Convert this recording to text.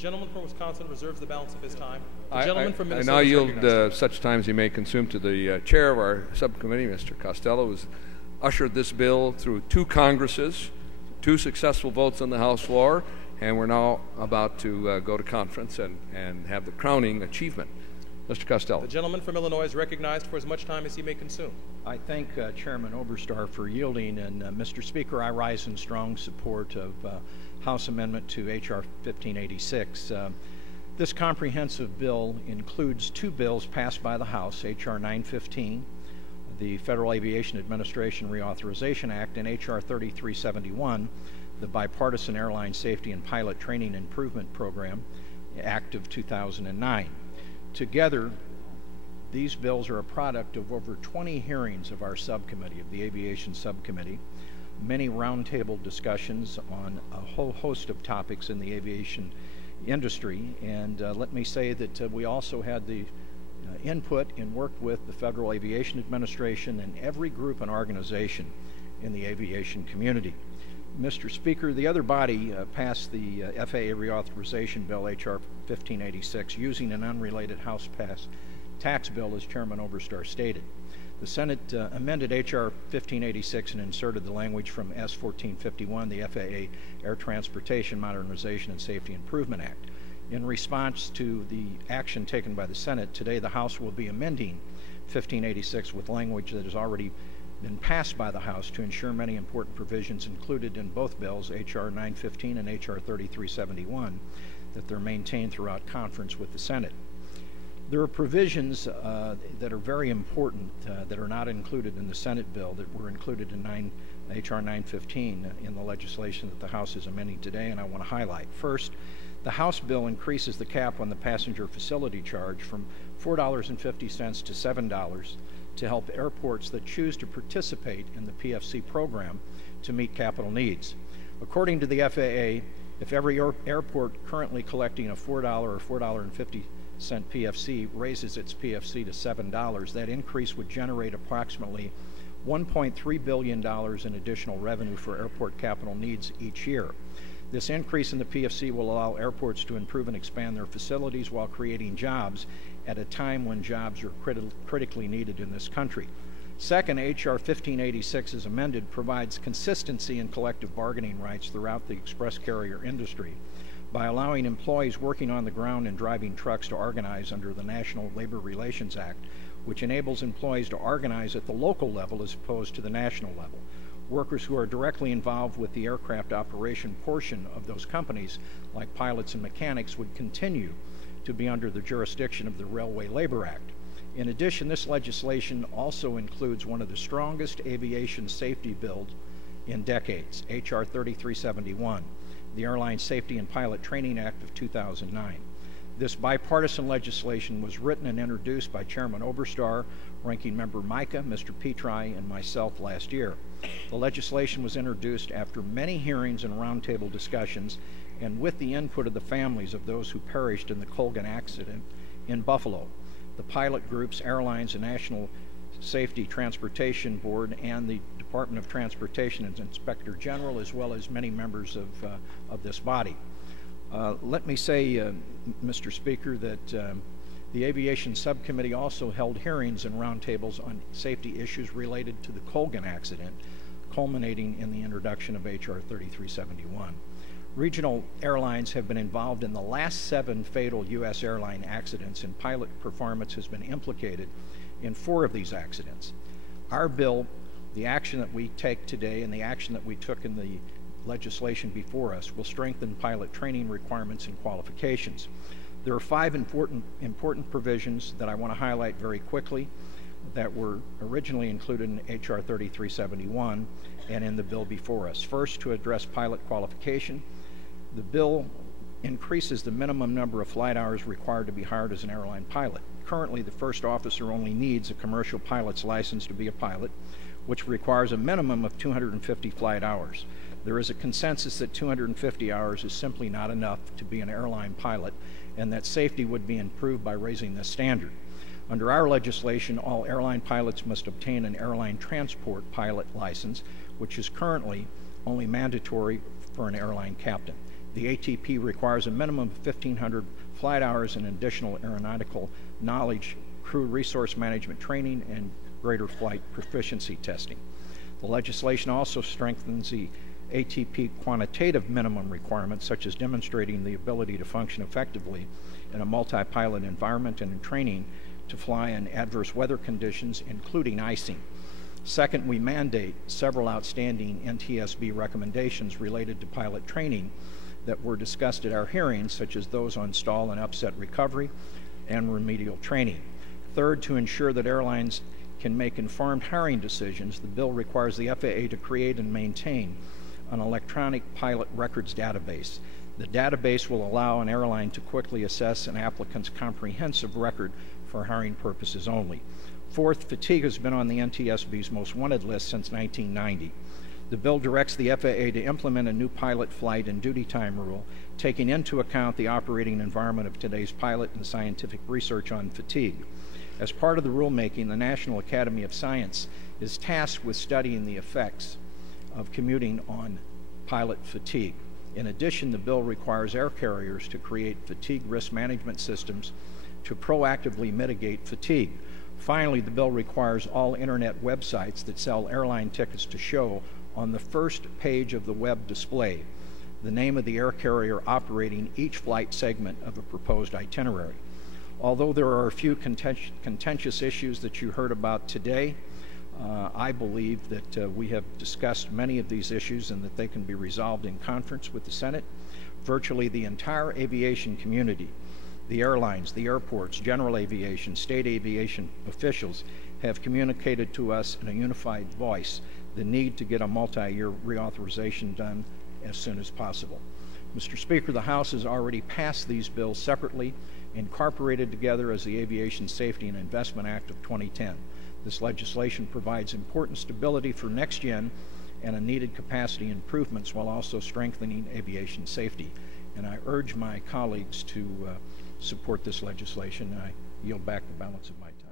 gentleman from Wisconsin reserves the balance of his time. The gentleman from I Minnesota now is yield recognized. such time as he may consume to the chair of our subcommittee, Mr. Costello, who's ushered this bill through 2 Congresses, 2 successful votes on the House floor, and we're now about to go to conference and have the crowning achievement. Mr. Costello. The gentleman from Illinois is recognized for as much time as he may consume. I thank Chairman Oberstar for yielding, and Mr. Speaker, I rise in strong support of House Amendment to H.R. 1586. This comprehensive bill includes 2 bills passed by the House, H.R. 915, the Federal Aviation Administration Reauthorization Act, and H.R. 3371, the Bipartisan Airline Safety and Pilot Training Improvement Program Act of 2009. Together, these bills are a product of over 20 hearings of our subcommittee, of the Aviation Subcommittee, many roundtable discussions on a whole host of topics in the aviation industry, and let me say that we also had the input and worked with the Federal Aviation Administration and every group and organization in the aviation community. Mr. Speaker, the other body passed the FAA reauthorization bill, H.R. 1586, using an unrelated House-passed tax bill, as Chairman Oberstar stated. The Senate amended H.R. 1586 and inserted the language from S. 1451, the FAA Air Transportation Modernization and Safety Improvement Act. In response to the action taken by the Senate, today the House will be amending 1586 with language that has already been passed by the House to ensure many important provisions included in both bills, H.R. 915 and H.R. 3371, that they're maintained throughout conference with the Senate. There are provisions that are very important that are not included in the Senate bill that were included in H.R. 915 in the legislation that the House is amending today, and I want to highlight. First, the House bill increases the cap on the passenger facility charge from $4.50 to $7 to help airports that choose to participate in the PFC program to meet capital needs. According to the FAA, if every airport currently collecting a $4 or $4.50 PFC raises its PFC to $7, that increase would generate approximately $1.3 billion in additional revenue for airport capital needs each year. This increase in the PFC will allow airports to improve and expand their facilities while creating jobs at a time when jobs are critically needed in this country. Second, H.R. 1586 as amended provides consistency in collective bargaining rights throughout the express carrier industry by allowing employees working on the ground and driving trucks to organize under the National Labor Relations Act, which enables employees to organize at the local level as opposed to the national level. Workers who are directly involved with the aircraft operation portion of those companies, like pilots and mechanics, would continue to be under the jurisdiction of the Railway Labor Act. In addition, this legislation also includes one of the strongest aviation safety bills in decades, H.R. 3371, the Airline Safety and Pilot Training Act of 2009. This bipartisan legislation was written and introduced by Chairman Oberstar, Ranking Member Micah, Mr. Petri, and myself last year. The legislation was introduced after many hearings and roundtable discussions and with the input of the families of those who perished in the Colgan accident in Buffalo. The pilot groups, airlines, and National Safety Transportation Board, and the Department of Transportation and Inspector General, as well as many members of this body. Let me say, Mr. Speaker, that the Aviation Subcommittee also held hearings and roundtables on safety issues related to the Colgan accident, culminating in the introduction of H.R. 3371. Regional airlines have been involved in the last 7 fatal U.S. airline accidents, and pilot performance has been implicated in 4 of these accidents. Our bill, the action that we take today and the action that we took in the legislation before us, will strengthen pilot training requirements and qualifications. There are 5 important provisions that I want to highlight very quickly that were originally included in H.R. 3371 and in the bill before us. First, to address pilot qualification, the bill increases the minimum number of flight hours required to be hired as an airline pilot. Currently, the first officer only needs a commercial pilot's license to be a pilot, which requires a minimum of 250 flight hours. There is a consensus that 250 hours is simply not enough to be an airline pilot, and that safety would be improved by raising this standard. Under our legislation, all airline pilots must obtain an airline transport pilot license, which is currently only mandatory for an airline captain. The ATP requires a minimum of 1,500 flight hours and additional aeronautical knowledge, crew resource management training, and greater flight proficiency testing. The legislation also strengthens the ATP quantitative minimum requirements, such as demonstrating the ability to function effectively in a multi-pilot environment and in training to fly in adverse weather conditions, including icing. Second, we mandate several outstanding NTSB recommendations related to pilot training that were discussed at our hearings, such as those on stall and upset recovery and remedial training. Third, to ensure that airlines can make informed hiring decisions, the bill requires the FAA to create and maintain an electronic pilot records database. The database will allow an airline to quickly assess an applicant's comprehensive record for hiring purposes only. Fourth, fatigue has been on the NTSB's most wanted list since 1990. The bill directs the FAA to implement a new pilot flight and duty time rule, taking into account the operating environment of today's pilot and scientific research on fatigue. As part of the rulemaking, the National Academy of Science is tasked with studying the effects of commuting on pilot fatigue. In addition, the bill requires air carriers to create fatigue risk management systems to proactively mitigate fatigue. Finally, the bill requires all internet websites that sell airline tickets to show on the first page of the web display the name of the air carrier operating each flight segment of a proposed itinerary. Although there are a few contentious issues that you heard about today, I believe that we have discussed many of these issues and that they can be resolved in conference with the Senate. Virtually the entire aviation community, the airlines, the airports, general aviation, state aviation officials have communicated to us in a unified voice the need to get a multi-year reauthorization done as soon as possible. Mr. Speaker, the House has already passed these bills separately, incorporated together as the Aviation Safety and Investment Act of 2010. This legislation provides important stability for next gen and a needed capacity improvements while also strengthening aviation safety. And I urge my colleagues to support this legislation, and I yield back the balance of my time.